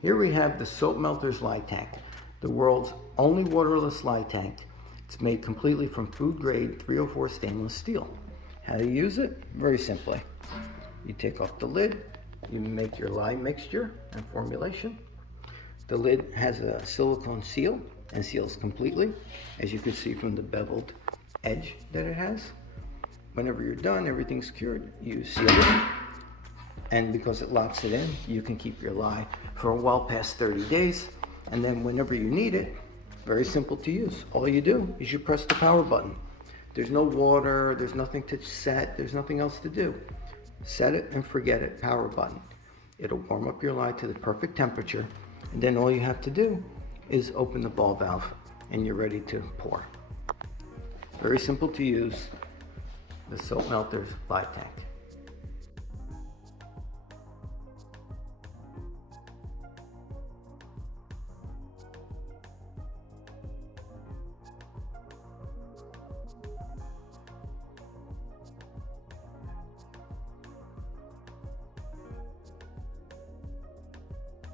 Here we have the WaxMelters Lye Tank, the world's only waterless lye tank. It's made completely from food grade 304 stainless steel. How do you use it? Very simply. You take off the lid, you make your lye mixture and formulation. The lid has a silicone seal and seals completely, as you can see from the beveled edge that it has. Whenever you're done, everything's cured, you seal it. And because it locks it in, you can keep your lye for well past 30 days. And then whenever you need it, very simple to use. All you do is you press the power button. There's no water, there's nothing to set, there's nothing else to do. Set it and forget it, power button. It'll warm up your lye to the perfect temperature. And then all you have to do is open the ball valve and you're ready to pour. Very simple to use, the WaxMelters Lye Tank.